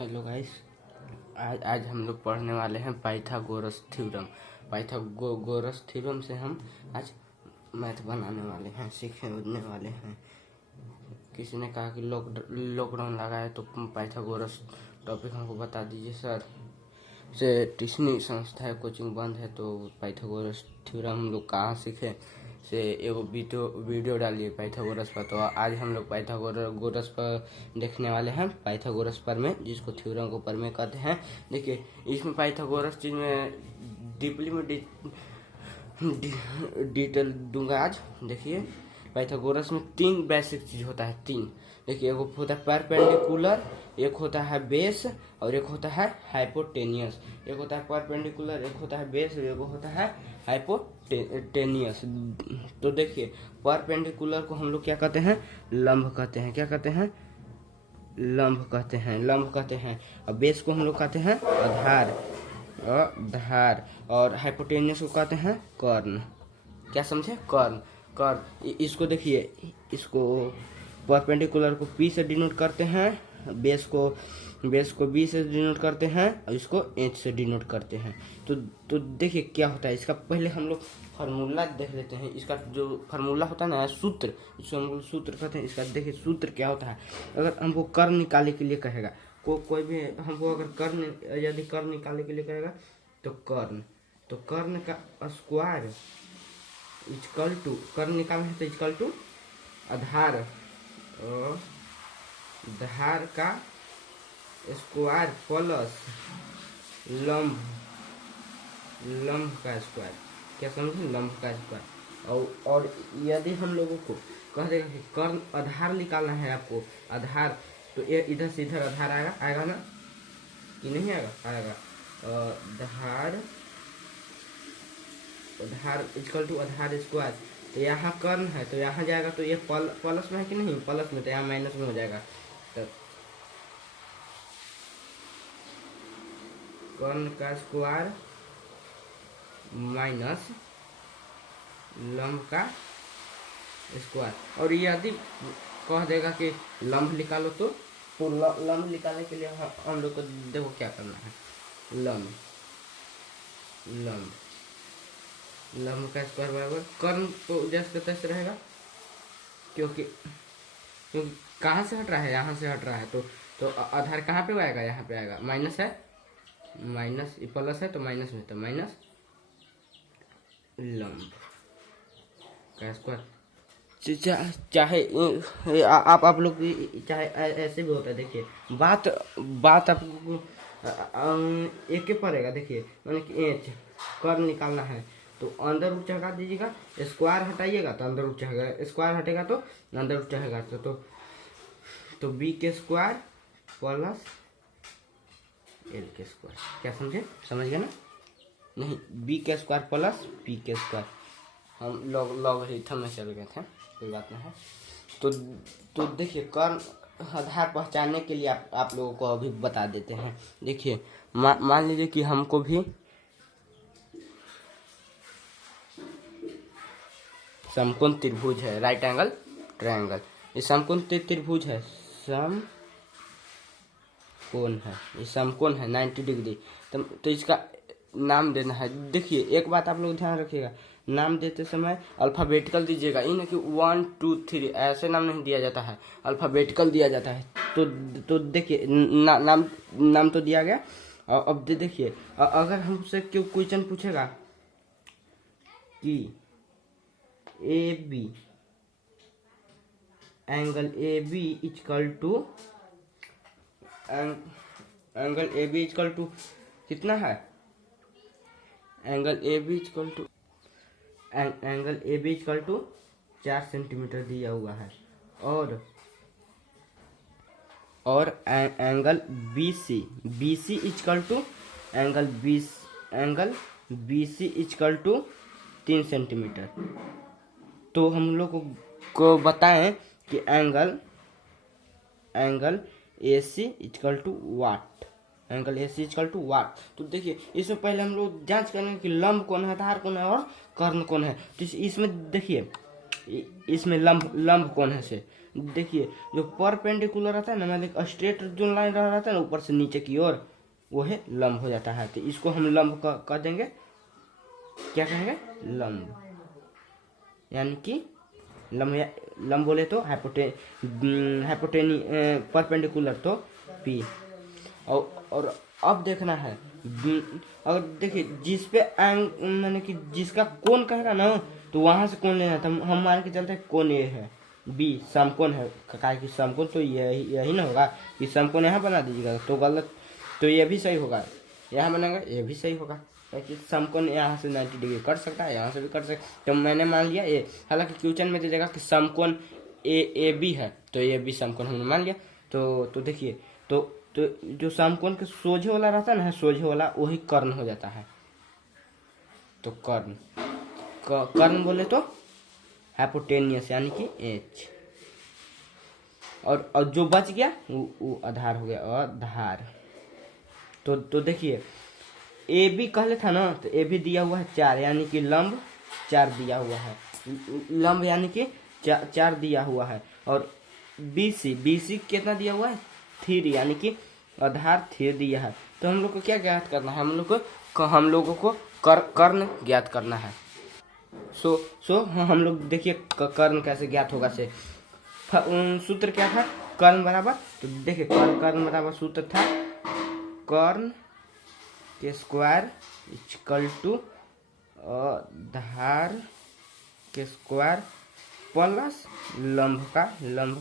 Hello guys. आज हम लोग पढ़ने वाले हैं पाइथागोरस थ्योरम। पाइथागोरस थ्योरम से हम आज मैथ बनाने वाले हैं, सीखने वाले हैं। किसी ने कहा कि लॉकडाउन लगा है तो पाइथागोरस टॉपिक हमको बता दीजिए सर। से ट्यूशनी संस्था है, कोचिंग बंद है, तो पाइथागोरस थ्योरम हम लोग कहाँ सीखे से एगो वीडियो डालिए पाइथागोरस पर। तो आज हम लोग पाइथागोरस पर देखने वाले हैं, पाइथागोरस प्रमेय, जिसको थ्योरम को प्रमेय कहते हैं। देखिए इसमें पाइथागोरस चीज में डीपली में डिटेल दूंगा आज। देखिए पाइथागोरस में तीन बेसिक चीज होता है, तीन। देखिए एक होता है परपेंडिकुलर, एक होता है बेस, और एक होता है हाइपोटेनियस। एक होता है परपेंडिकुलर, एक होता है बेस, और एक होता है हाइपोटेनियस। तो देखिए परपेंडिकुलर को हम लोग क्या कहते हैं? लंब कहते हैं। क्या कहते हैं? लंब कहते हैं, लंब कहते हैं। और बेस को हम लोग कहते हैं आधार, और हाइपोटेनियस को कहते हैं कर्ण। क्या समझे? कर्ण। इसको देखिए, इसको परपेंडिकुलर को P से डिनोट करते हैं, बेस को B से डिनोट करते हैं, और इसको H से डिनोट करते हैं। तो देखिए क्या होता है इसका। पहले हम लोग फार्मूला देख लेते हैं। इसका जो फार्मूला होता है ना, सूत्र, इसको हम लोग सूत्र कहते हैं। इसका देखिए सूत्र क्या होता है। अगर हमको कर्ण निकालने के लिए कहेगा, कोई भी हमको अगर यदि कर्ण निकालने के लिए कहेगा, तो कर्ण का स्क्वायर इक्वल टू, कर्ण निकालना है तो इक्वल टू आधार, और आधार का स्क्वायर प्लस लंब का स्क्वायर। क्या समझे? लंब का स्क्वायर। और यदि हम लोगों को कह देगा कि कर्ण आधार निकालना है आपको, आधार, तो ये इधर से इधर आधार आएगा ना कि नहीं आएगा? आधार इक्वल टू आधार स्क्वायर। तो यहाँ कर्ण है तो यहाँ जाएगा, तो ये प्लस में है कि नहीं? प्लस में, तो यहाँ माइनस में हो जाएगा। तो कर्ण का स्क्वायर माइनस लंब का स्क्वायर। और यदि कह देगा कि लंब निकालो, तो लंब निकालने के लिए हम लोग को देखो क्या करना है। लंब का स्क्वायर बराबर कर्ण तो जैसे तैसे रहेगा, क्योंकि कहाँ से हट रहा है? यहाँ से हट रहा है। तो आधार कहाँ पे आएगा? यहाँ पे आएगा। माइनस है, माइनस प्लस है तो माइनस में, तो माइनस लंब का स्क्वायर। चाहे आप लोग चाहे ऐसे भी होता है। देखिए बात आपको एक ही पड़ेगा। देखिए मैंने कि एच कर्ण निकालना है, तो अंदर रूट हटा दीजिएगा, स्क्वायर हटाइएगा तो अंदर रूट रहेगा, स्क्वायर हटेगा तो अंदर रूट रहेगा। तो बी के स्क्वायर प्लस एल के स्क्वायर। क्या समझ गए ना? नहीं, बी के स्क्वायर प्लस पी के स्क्वायर। हम लॉगरिथम में चल गए थे, कोई बात नहीं है। तो देखिए कर्ण आधार पहचानने के लिए आप लोगों को अभी बता देते हैं। देखिए मान लीजिए कि हमको भी समकोण त्रिभुज है, राइट एंगल ट्रायंगल। ये समकोण त्रिभुज है, समकोण है 90 डिग्री। तो इसका नाम देना है। देखिए एक बात आप लोग ध्यान रखिएगा, नाम देते समय अल्फाबेटिकल दीजिएगा। ये ना कि 1 2 3 ऐसे नाम नहीं दिया जाता है, अल्फाबेटिकल दिया जाता है। तो देखिए नाम तो दिया गया। अब देखिए अगर हमसे क्यों क्वेश्चन पूछेगा कि AB angle AB equal to कितना है? Angle AB equal to 4 centimetre दिया हुआ है। और angle BC equal to angle BC equal to 3 centimetre. तो हम लोग को बताएं कि angle AC equal to what, angle AC equal to what. तो देखिए इसमें पहले हम लोग जांच करेंगे कि लंब कौन है, आधार कौन है, और कर्ण कौन है। तो इसमें देखिए इसमें लंब कौन है से, देखिए जो परपेंडिकुलर रहता है ना, मतलब स्ट्रेट जो लाइन रहता है ना ऊपर से नीचे की ओर, वो है लंब हो जाता है। तो इसको हम लंब कह देंगे, क्या कहेंगे, लंब। यानी कि लंब बोले तो हाइपोटेनी परपेंडिकुलर तो पी। और अब देखना है, अगर देखिए जिस पे मैंने कि जिसका कोण कहेगा ना, तो वहां से कोण लेना था। हम मान के चलते हैं कोण ये है बी, समकोण है, कहा कि समकोण तो यही ना होगा कि समकोण यहाँ बना दीजिएगा तो गलत, तो ये भी सही होगा, यहाँ बनेगा ये भी सही होगा, क्योंकि समकोण यहाँ से 90 डिग्री कर सकता है, यहाँ से भी कर सकता है। तो मैंने मान लिया ये, हालांकि क्वेश्चन में दे देगा कि समकोण ए बी है, तो ये भी समकोण हमने मान लिया। तो देखिए, तो जो समकोण के सोझे वाला रहता है ना, सोझे वाला वही कर्ण हो जाता है। तो कर्ण बोले तो हाइपोटेनियस यानी कि एच, और जो बच गया वो आधार हो गया, आधार। तो देखिए ए बी कहले था ना, तो ए बी दिया हुआ है 4, यानी कि लंब 4 दिया हुआ है, लंब यानी कि 4 दिया हुआ है। और बी सी कितना दिया हुआ है, 3, यानी कि आधार 3 दिया है। तो हम लोग को क्या ज्ञात करना है, हम लोगों को कर्ण ज्ञात करना है। सो हम लोग देखिए कर्ण कैसे ज्ञात होगा से, सूत्र क्या था, कर्ण बराबर, तो देखिए कर्ण बराबर सूत्र था कर्ण के स्क्वायर इक्वल टू आधार के स्क्वायर प्लस लंब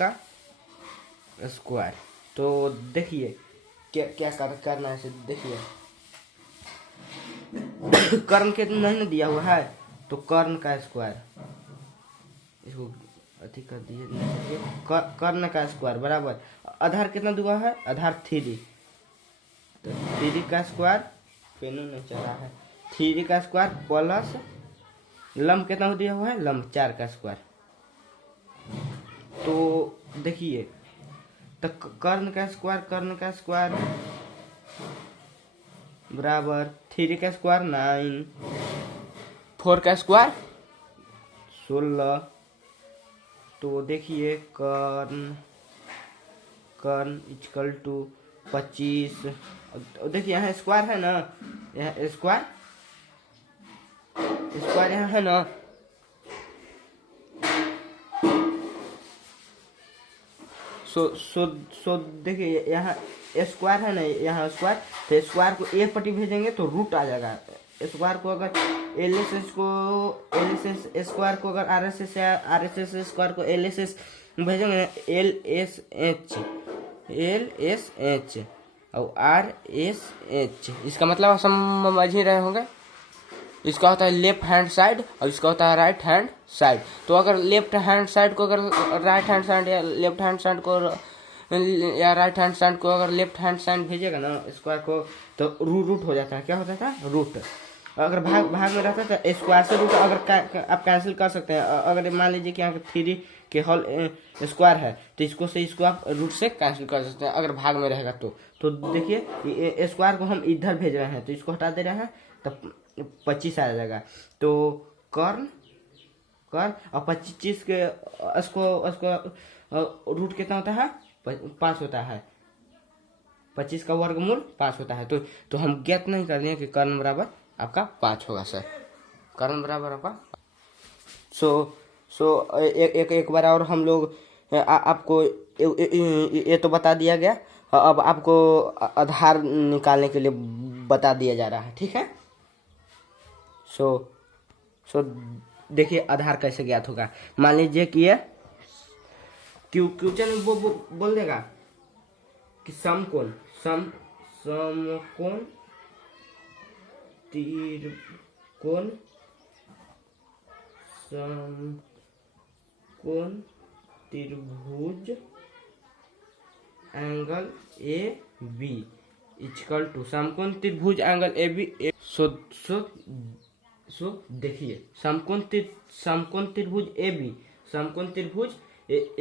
का स्क्वायर। तो देखिए क्या करना है, देखिए कर्ण के नहीं दिया हुआ है, तो कर्ण का स्क्वायर, इसको अधिक कर दिए, कर्ण का स्क्वायर बराबर आधार कितना दिया है, आधार 3, तो 3 का स्क्वायर, पेनो नहीं चला है, 3 का स्क्वायर प्लस लंब कितना दिया हुआ है, लंब 4 का स्क्वायर। तो देखिए तो कर्ण का स्क्वायर बराबर 3 का स्क्वायर 9, 4 का स्क्वायर 16। तो देखिए कर्ण इक्वल टू 25। देखिए यहाँ स्क्वायर है ना, यहाँ स्क्वायर यहाँ है ना, सो देखिए यहाँ स्क्वायर है ना, यहाँ स्क्वायर, तो स्क्वायर को ए पट्टी भेजेंगे तो रूट आ जाएगा। स्क्वायर को अगर एल एस स्क्वायर को अगर आर एस स्क्वायर को एल एस भेजेंगे, एल एस एच और आर एस एच, इसका मतलब समझ ही रहे होंगे। इसका होता है लेफ्ट हैंड साइड और इसका होता है राइट हैंड साइड। तो अगर लेफ्ट हैंड साइड को अगर राइट हैंड साइड या लेफ्ट हैंड साइड को या राइट हैंड साइड को अगर लेफ्ट हैंड साइड भेजेगा ना स्क्वायर को, तो रूट हो जाता है, क्या होता था, रूट। अगर भाग में रहता है तो स्क्वायर से रूट अगर आप कैंसिल कर सकते हैं। अगर मान लीजिए कि यहाँ 3 के होल स्क्वायर है, तो इसको आप रूट से कैंसिल कर सकते हैं अगर भाग में रहेगा तो देखिए स्क्वायर को हम इधर भेज रहे हैं, तो इसको हटा दे रहे हैं, तो 25 आ जाएगा। तो कर्ण और 25 के उसको रूट कितना होता है, 5 होता है, 25 का वर्गमूल 5 होता है। तो हम ज्ञात नहीं कर दिए कि कर्ण बराबर आपका 5 होगा सर, कर्ण बराबर आपका। सो एक बार और हम लोग आपको ये तो बता दिया गया, अब आपको आधार निकालने के लिए बता दिया जा रहा है, ठीक है। सो देखिए आधार कैसे ज्ञात होगा। मान लीजिए कि ये क्वेश्चन वो बोल देगा कि समकोण त्रिभुज angle A B equal to समकोण त्रिभुज एंगल ए बी। सो देखिए समकोण त्रिभुज ए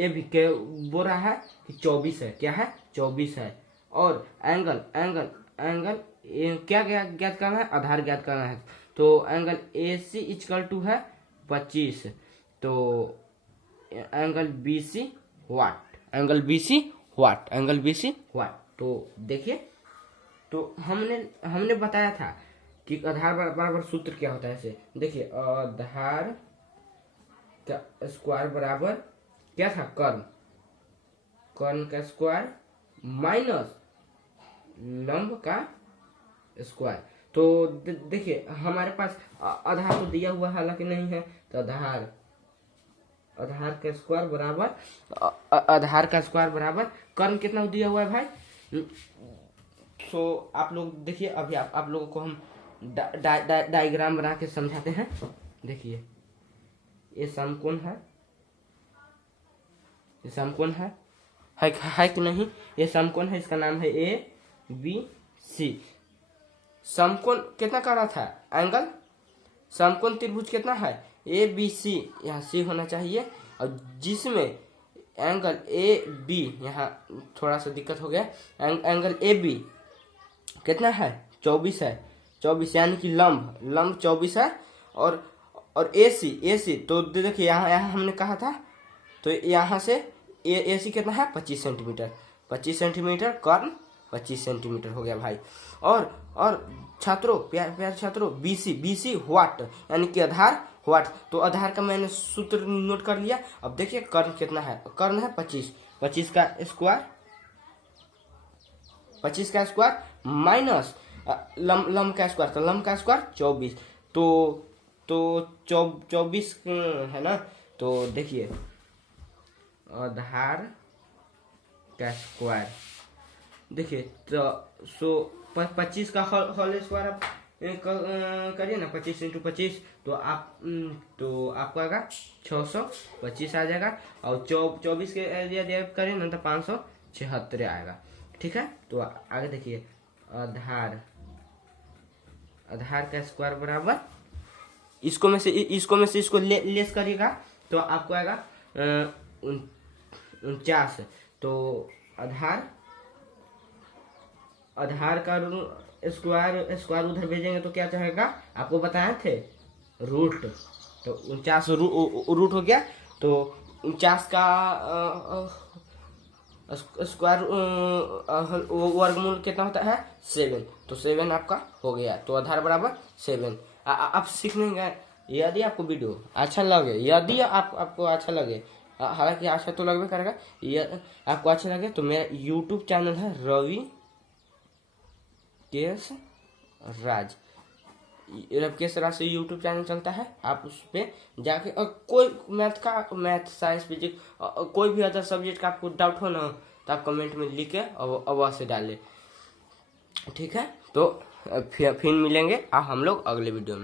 बी के बोल रहा है कि 24 है, क्या है, 24 है। और एंगल क्या ज्ञात करना है, आधार ज्ञात करना है। तो angle A C equal to है 25, तो angle B C what, angle BC what, angle BC what. तो देखिए, तो हमने बताया था कि आधार बराबर सूत्र क्या होता है। ऐसे देखिए, आधार का स्क्वायर बराबर क्या था, कर्ण, कर्ण का स्क्वायर माइनस लंब का स्क्वायर। तो देखिए हमारे पास आधार तो दिया हुआ हालांकि नहीं है, तो आधार का स्क्वायर बराबर आधार का स्क्वायर बराबर कर्ण कितना दिया हुआ है भाई। तो आप लोग देखिए, अभी आप लोगों को हम डायग्राम बना के समझाते हैं। देखिए, ये समकोण है, ये समकोण है कि नहीं, ये समकोण है, इसका नाम है ABC। समकोण कितना कर रहा था, एंगल, समकोण त्रिभुज कितना है ABC, यहाँ C होना चाहिए, और जिसमें एंगल AB, यहाँ थोड़ा सा दिक्कत हो गया, एंगल AB कितना है 24 है, 24 यानी कि लंब 24 है, और AC तो देखिए यहाँ हमने कहा था, तो यहाँ से AC कितना है 25 सेंटीमीटर, 25 सेंटीमीटर, कर्ण 25 सेंटीमीटर हो गया भाई। और छात्रों, प्यार छात्रों, BC व्हाट, यानी कि आधार व्हाट। तो आधार का मैंने सूत्र नोट कर लिया। अब देखिए कर्ण कितना है, कर्ण है 25 का स्क्वायर, 25 का स्क्वायर माइनस लंब का स्क्वायर, तो लंब का स्क्वायर 24, तो 24 है ना। तो देखिए आधार का स्क्वायर, देखिए तो 25 का होल स्क्वायर आप करिए ना, 25 × 25, तो आपको आएगा 625 आ जाएगा, और 24 के एरिया करिए ना तो 576 आएगा। ठीक है, तो आगे देखिए, आधार का स्क्वायर बराबर इसको में से इसको लेस करिएगा तो आपको आएगा 49। तो आधार का स्क्वायर उधर भेजेंगे तो क्या चाहेगा, आपको बताए थे रूट, तो 49 रूट हो गया। तो 49 का स्क्वायर वर्गमूल कितना होता है 7, तो 7 आपका हो गया। तो आधार बराबर 7। आप सीखने गए, यदि आपको वीडियो अच्छा लगे, यदि आपको अच्छा लगे, हालांकि अच्छा तो लगभग करेगा, आपको अच्छा लगे तो मेरा YouTube चैनल है रवि केस राज, केस राज से YouTube चैनल चलता है, आप उस पर जाके, और कोई मैथ साइंस फिजिक्स कोई भी अदर सब्जेक्ट का आपको डाउट हो ना, तो आप कमेंट में लिख के अवश्य डालें। ठीक है, तो फिर मिलेंगे हम लोग अगले वीडियो में।